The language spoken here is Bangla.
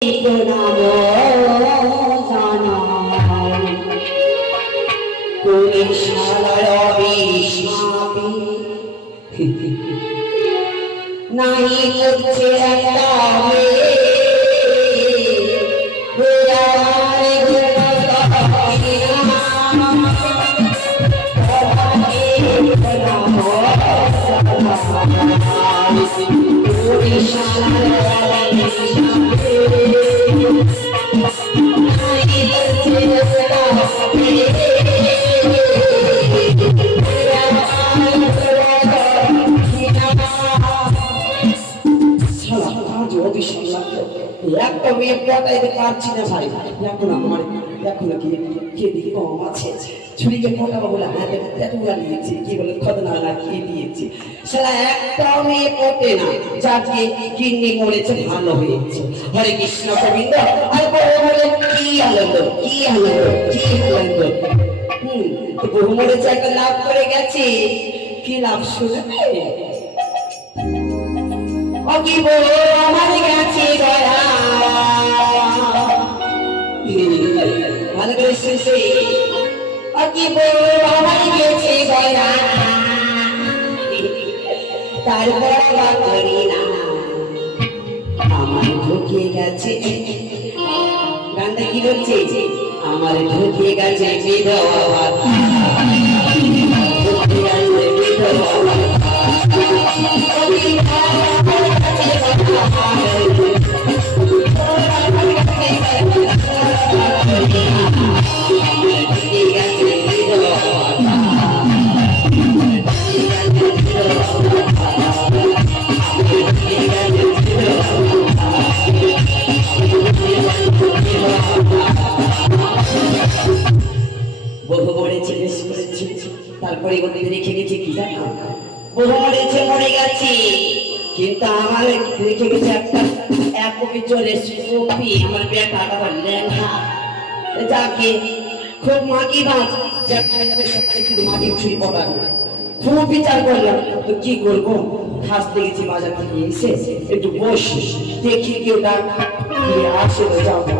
নাই করছে একটা একটা মেয়ে পটাইতে পারছি না ভাই। এখন আমার এখন কেদি কম আছে, ছুরিকে পটাবো বলে হাতে পেটুয়া নিয়েছি, কি বলে খদনা লাগিয়ে দিয়েছি। সারা একটা মেয়ে পটে না, যাকে কিডনি মরেছে ভালো হয়েছে। হরে কৃষ্ণ গোবিন্দ। আর বলে কি আনন্দ, কি আনন্দ, কি আনন্দ। বহু মরেছে, একটা লাভ করে গেছে। কি লাভ শুনবে? কি বলো আমার গেছে গয়া, ভালো করে শুনছে। কি বলো আমার গেছে গয়া, তারপর করি না আমার ঢুকে গেছে। গানটা কি বলছে? আমার ঢুকে গেছে বিধবা, ঢুকে গেছে বিধবা। বহু মরেছে, বেশ করেছে, তারপরে রেখে গেছে কি জানো? বহু মরেছে, মরে গেছে, কিন্তু আমার রেখে গেছে একটা এক কপি চলে কপি। আমার বেটাটা লেখা, যাকে খুব মাগি বাঁচ, মাগি ছুরি পটাবো, খুব বিচার করলাম। তো কি করবো, হাসতে গেছি বাজার থেকে এসে, একটু বস দেখি কেউ ডাক আসে তো যাবো।